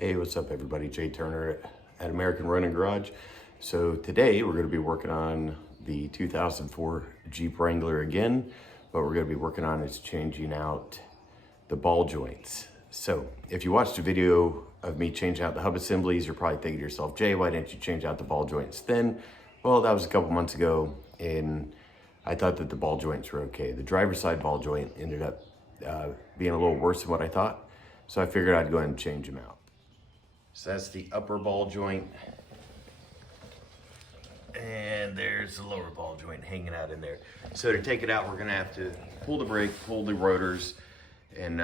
Hey, what's up everybody? Jay Turner at American Running Garage. So today we're going to be working on the 2004 Jeep Wrangler again, but we're going to be working on is changing out the ball joints. So if you watched a video of me changing out the hub assemblies, you're probably thinking to yourself, Jay, why didn't you change out the ball joints then? Well, that was a couple months ago, and I thought that the ball joints were okay. The driver's side ball joint ended up being a little worse than what I thought, so I figured I'd go ahead and change them out. So that's the upper ball joint. And there's the lower ball joint hanging out in there. So to take it out, we're gonna have to pull the brake, pull the rotors, and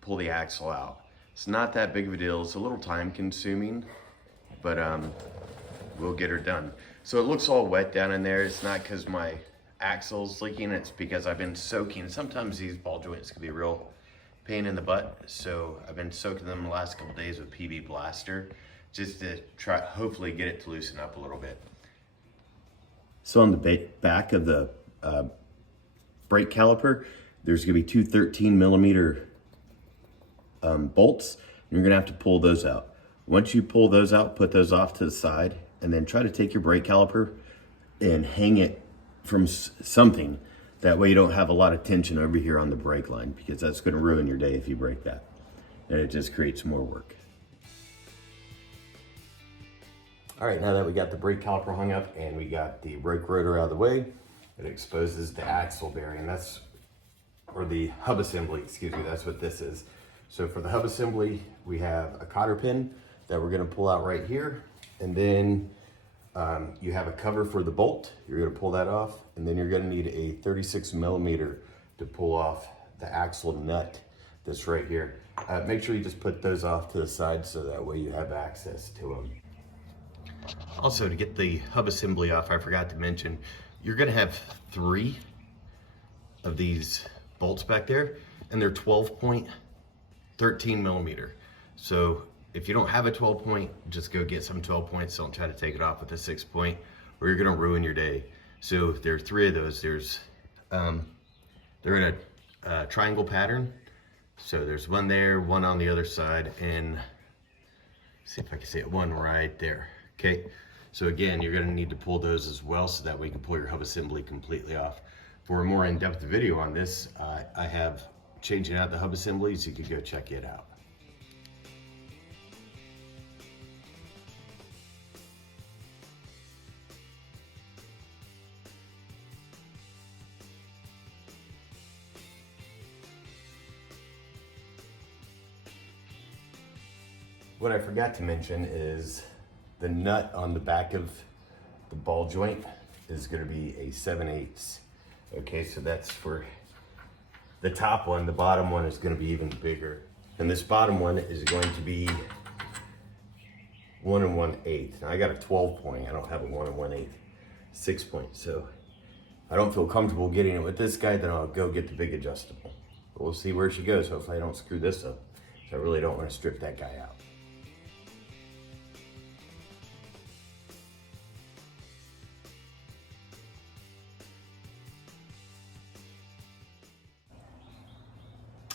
pull the axle out. It's not that big of a deal. It's a little time consuming, but we'll get her done. So it looks all wet down in there. It's not because my axle's leaking, it's because I've been soaking. Sometimes these ball joints can be real pain in the butt, so I've been soaking them the last couple days with PB Blaster just to try, hopefully get it to loosen up a little bit. So on the back of the brake caliper, there's gonna be two 13mm bolts, and you're gonna have to pull those out. Once you pull those out, put those off to the side, and then try to take your brake caliper and hang it from something. That way you don't have a lot of tension over here on the brake line, because that's going to ruin your day if you break that. And it just creates more work. All right, now that we got the brake caliper hung up and we got the brake rotor out of the way, it exposes the axle bearing. Or the hub assembly, excuse me, that's what this is. So for the hub assembly, we have a cotter pin that we're going to pull out right here. And then you have a cover for the bolt. You're going to pull that off, and then you're going to need a 36mm to pull off the axle nut that's right here. Make sure you just put those off to the side so that way you have access to them. Also, to get the hub assembly off, I forgot to mention, you're going to have 3 of these bolts back there, and they're 12-point 13mm. So if you don't have a 12-point, just go get some 12 points. Don't try to take it off with a 6-point, or you're gonna ruin your day. So there are 3 of those. There's, they're in a triangle pattern. So there's one there, one on the other side, and see if I can see it, one right there. Okay. So again, you're gonna need to pull those as well, so that way you can pull your hub assembly completely off. For a more in-depth video on this, I have changing out the hub assembly, so you can go check it out. What I forgot to mention is the nut on the back of the ball joint is going to be a 7/8. Okay, so that's for the top one. The bottom one is going to be even bigger. And this bottom one is going to be 1 1/8. Now I got a 12-point. I don't have a 1 1/8 6-point. So I don't feel comfortable getting it with this guy, then I'll go get the big adjustable. But we'll see where she goes. Hopefully I don't screw this up. So I really don't want to strip that guy out.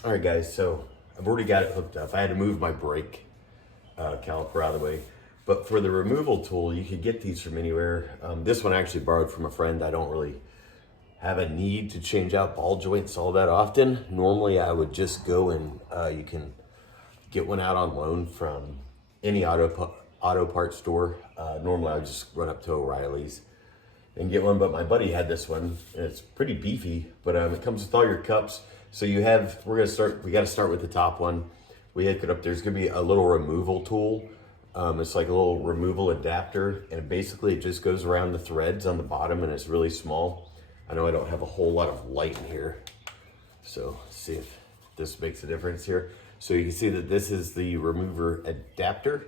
All right guys, so I've already got it hooked up. I had to move my brake caliper out of the way. But for the removal tool, you could get these from anywhere. This one I actually borrowed from a friend. I don't really have a need to change out ball joints all that often. Normally I would just go and you can get one out on loan from any auto parts store. Normally I would just run up to O'Reilly's and get one, but my buddy had this one and it's pretty beefy, but it comes with all your cups. So we got to start with the top one. We hook it up. There's gonna be a little removal tool. It's like a little removal adapter, and basically it just goes around the threads on the bottom, and it's really small. I know I don't have a whole lot of light in here, so let's see if this makes a difference here. So you can see that this is the remover adapter,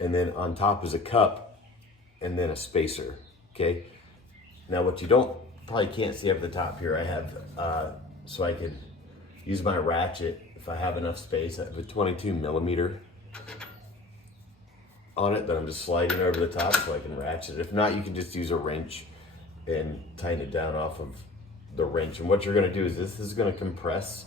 and then on top is a cup, and then a spacer, okay? Now what you probably can't see up the top here, I have, so I could use my ratchet if I have enough space. I have a 22mm on it that I'm just sliding over the top so I can ratchet it. If not, you can just use a wrench and tighten it down off of the wrench. And what you're gonna do is this is gonna compress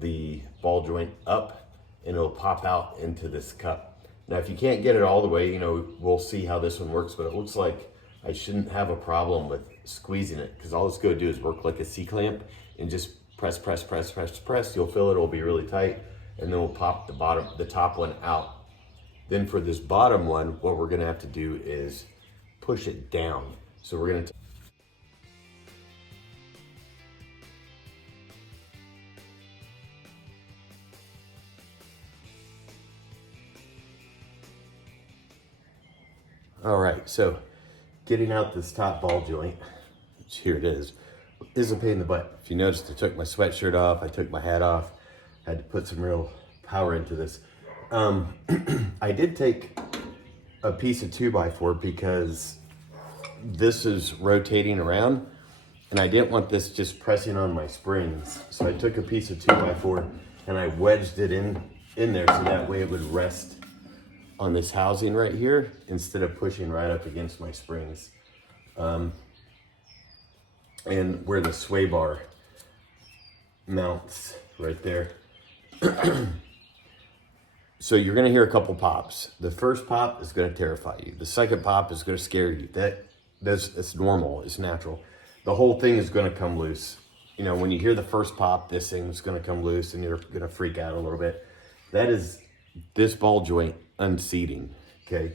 the ball joint up and it'll pop out into this cup. Now, if you can't get it all the way, we'll see how this one works, but it looks like I shouldn't have a problem with squeezing it, because all it's going to do is work like a C-clamp and just press, press, press, press, press. You'll feel it'll be really tight, and then we'll pop the top one out. Then for this bottom one, what we're going to have to do is push it down. So we're going to all right, so getting out this top ball joint, which here it is a pain in the butt. If you noticed, I took my sweatshirt off, I took my hat off, had to put some real power into this. I did take a piece of 2x4 because this is rotating around and I didn't want this just pressing on my springs. So I took a piece of 2x4 and I wedged it in there so that way it would rest on this housing right here instead of pushing right up against my springs. And where the sway bar mounts right there. So you're gonna hear a couple pops. The first pop is gonna terrify you. The second pop is gonna scare you. That's normal, it's natural. The whole thing is gonna come loose. When you hear the first pop, this thing's gonna come loose and you're gonna freak out a little bit. That is this ball joint unseating, okay?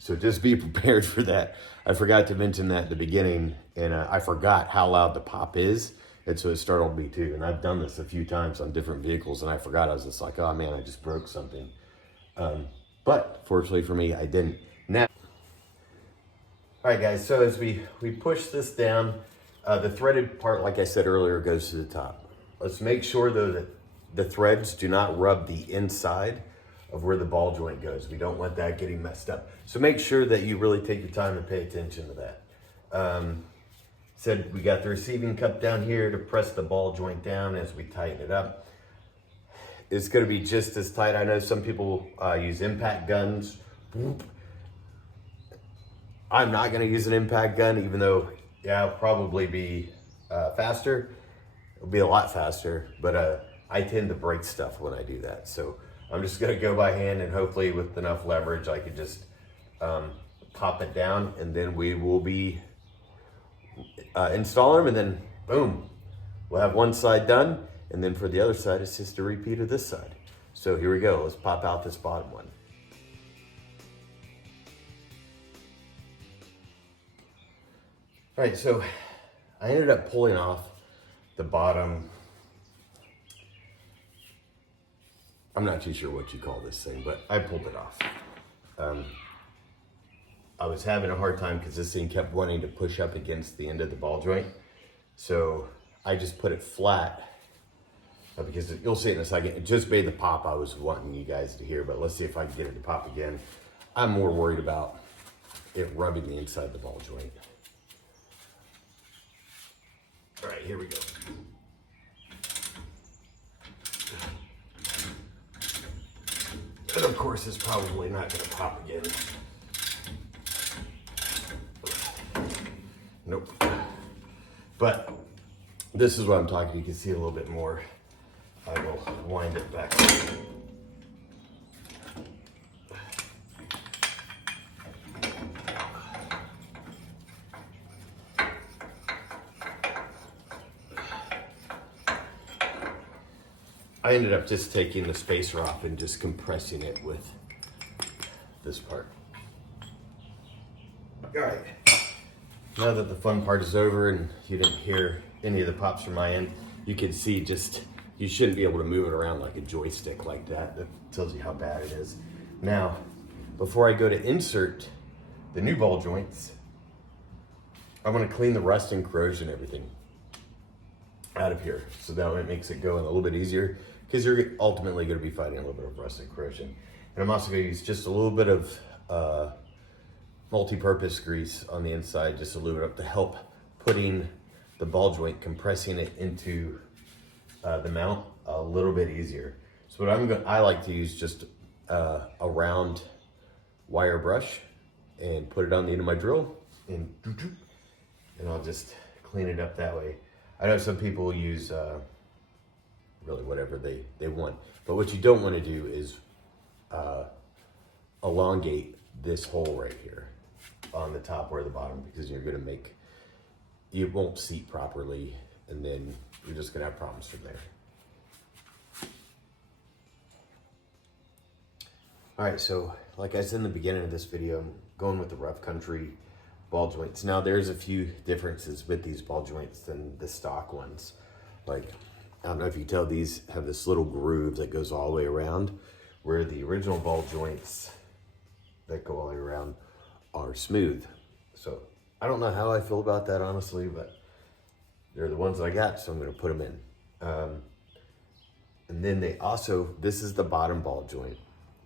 So just be prepared for that. I forgot to mention that at the beginning, and I forgot how loud the pop is, and so it startled me too. And I've done this a few times on different vehicles, and I forgot. I was just like, oh man, I just broke something. But fortunately for me, I didn't. Now, all right guys, so as we push this down, the threaded part, like I said earlier, goes to the top. Let's make sure though that the threads do not rub the inside of where the ball joint goes. We don't want that getting messed up. So make sure that you really take your time and pay attention to that. Said we got the receiving cup down here to press the ball joint down as we tighten it up. It's gonna be just as tight. I know some people use impact guns. I'm not gonna use an impact gun, even though, yeah, it'll probably be faster. It'll be a lot faster, but I tend to break stuff when I do that. So I'm just gonna go by hand, and hopefully with enough leverage, I could just pop it down, and then we will be installing them, and then boom, we'll have one side done. And then for the other side, it's just a repeat of this side. So here we go, let's pop out this bottom one. All right, so I ended up pulling off the bottom. I'm not too sure what you call this thing, but I pulled it off. I was having a hard time because this thing kept wanting to push up against the end of the ball joint. So I just put it flat because you'll see it in a second. It just made the pop I was wanting you guys to hear, but let's see if I can get it to pop again. I'm more worried about it rubbing the inside of the ball joint. All right, here we go. And of course, it's probably not going to pop again. Nope. But this is what I'm talking. You can see a little bit more. I will wind it back. I ended up just taking the spacer off and just compressing it with this part. All right, now that the fun part is over and you didn't hear any of the pops from my end, you can see just, you shouldn't be able to move it around like a joystick like that. That tells you how bad it is. Now, before I go to insert the new ball joints, I'm gonna clean the rust and corrosion and everything out of here. So that way it makes it go in a little bit easier, because you're ultimately going to be fighting a little bit of rust and corrosion. And I'm also going to use just a little bit of multi-purpose grease on the inside, just to lube it up to help putting the ball joint, compressing it into the mount a little bit easier. So what I like to use just a round wire brush and put it on the end of my drill, and I'll just clean it up that way. I know some people use really whatever they want, but what you don't want to do is elongate this hole right here on the top or the bottom, because you're gonna make, it won't seat properly, and then you're just gonna have problems from there. All right, so like I said in the beginning of this video, I'm going with the rough country ball joints. Now there's a few differences with these ball joints than the stock ones. Like, I don't know if you can tell, these have this little groove that goes all the way around, where the original ball joints that go all the way around are smooth. So I don't know how I feel about that, honestly, but they're the ones that I got, so I'm gonna put them in. And then they also, this is the bottom ball joint.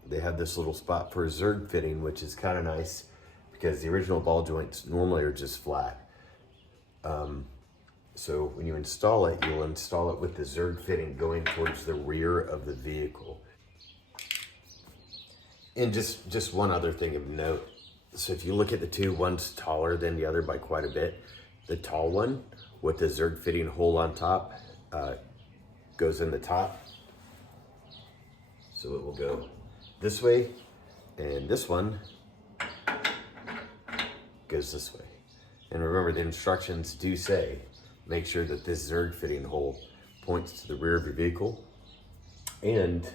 They have this little spot for a Zerk fitting, which is kind of nice because the original ball joints normally are just flat. So when you install it, you'll install it with the Zerk fitting going towards the rear of the vehicle. And just one other thing of note. So if you look at the two, one's taller than the other by quite a bit. The tall one with the Zerk fitting hole on top goes in the top. So it will go this way, and this one goes this way. And remember, the instructions do say, make sure that this Zerk fitting hole points to the rear of your vehicle. And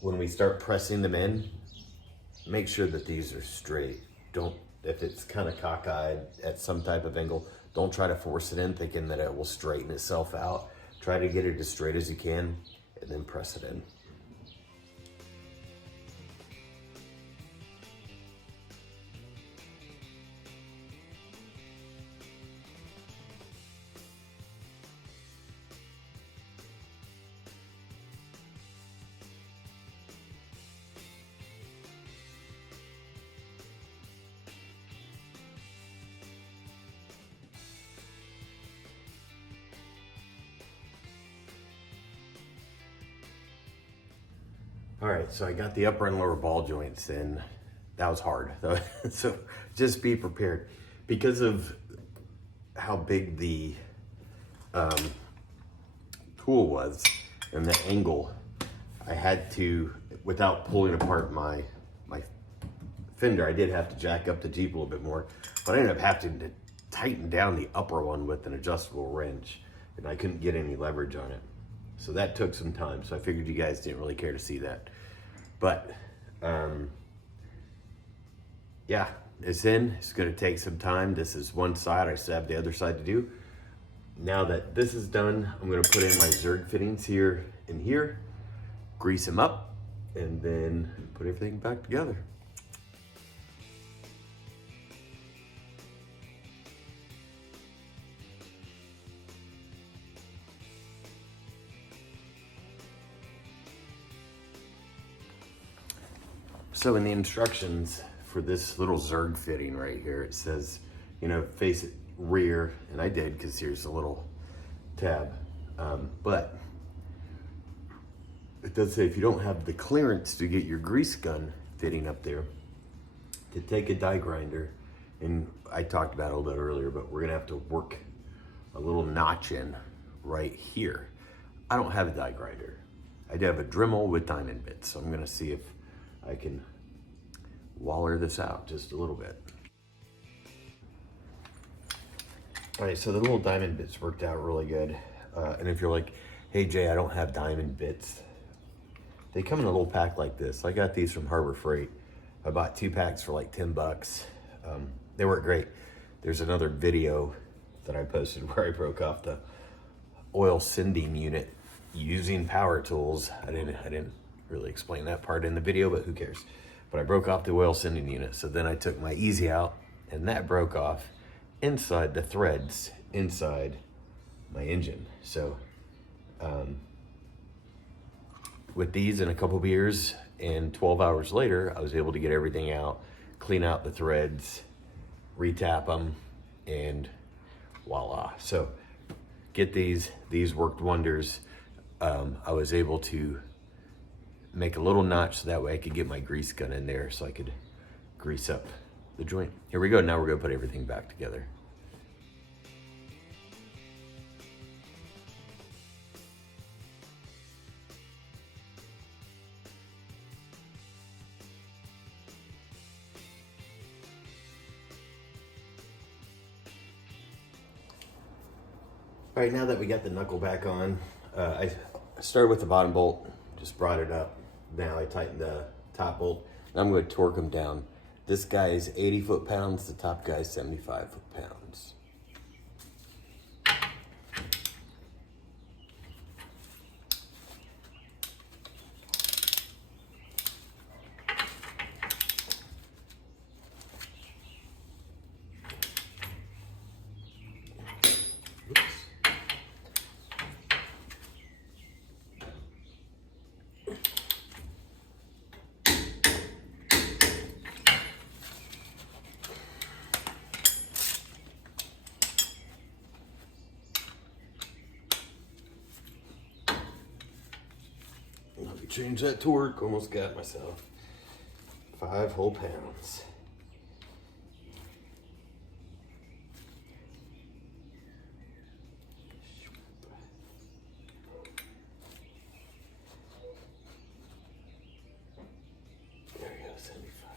when we start pressing them in, make sure that these are straight. Don't, if it's kind of cockeyed at some type of angle, don't try to force it in thinking that it will straighten itself out. Try to get it as straight as you can and then press it in. All right, so I got the upper and lower ball joints in. That was hard. So just be prepared. Because of how big the tool was and the angle, I had to, without pulling apart my fender, I did have to jack up the Jeep a little bit more, but I ended up having to tighten down the upper one with an adjustable wrench, and I couldn't get any leverage on it. So that took some time. So I figured you guys didn't really care to see that. But yeah, it's in. It's gonna take some time. This is one side. I still have the other side to do. Now that this is done, I'm gonna put in my Zerk fittings here and here, grease them up, and then put everything back together. So in the instructions for this little Zerk fitting right here, it says, you know, face it rear, and I did because here's a little tab. But it does say if you don't have the clearance to get your grease gun fitting up there, to take a die grinder, and I talked about it a little bit earlier, but we're gonna have to work a little notch in right here. I don't have a die grinder. I do have a Dremel with diamond bits, so I'm gonna see if I can waller this out just a little bit. All right, so the little diamond bits worked out really good. And if you're like, hey Jay, I don't have diamond bits, they come in a little pack like this. I got these from Harbor Freight. I bought 2 packs for like 10 bucks. They work great. There's another video that I posted where I broke off the oil sending unit using power tools. I didn't really explain that part in the video, but who cares? But I broke off the oil sending unit. So then I took my easy out, and that broke off inside the threads inside my engine. So with these and a couple beers and 12 hours later, I was able to get everything out, clean out the threads, retap them, and voila. So get these worked wonders. I was able to make a little notch so that way I could get my grease gun in there so I could grease up the joint. Here we go. Now we're gonna put everything back together. All right, now that we got the knuckle back on, I started with the bottom bolt, just brought it up. Now I tightened the top bolt, and I'm going to torque them down. This guy is 80 foot-pounds, the top guy is 75 foot-pounds. Let me change that torque, almost got myself. 5 whole pounds. There we go, 75.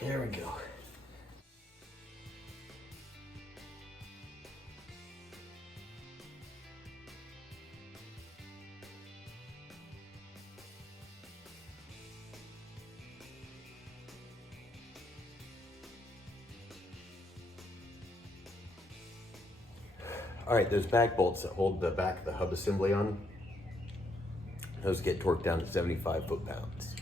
There we go. All right, those back bolts that hold the back of the hub assembly on, those get torqued down to 75 foot-pounds.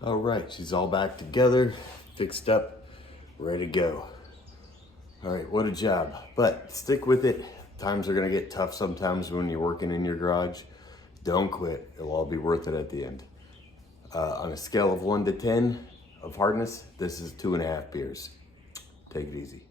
All right, she's all back together, fixed up, ready to go. All right, what a job. But stick with it. Times are gonna get tough sometimes when you're working in your garage. Don't quit, it'll all be worth it at the end. On a scale of 1 to 10 of hardness, this is 2.5 beers. Take it easy.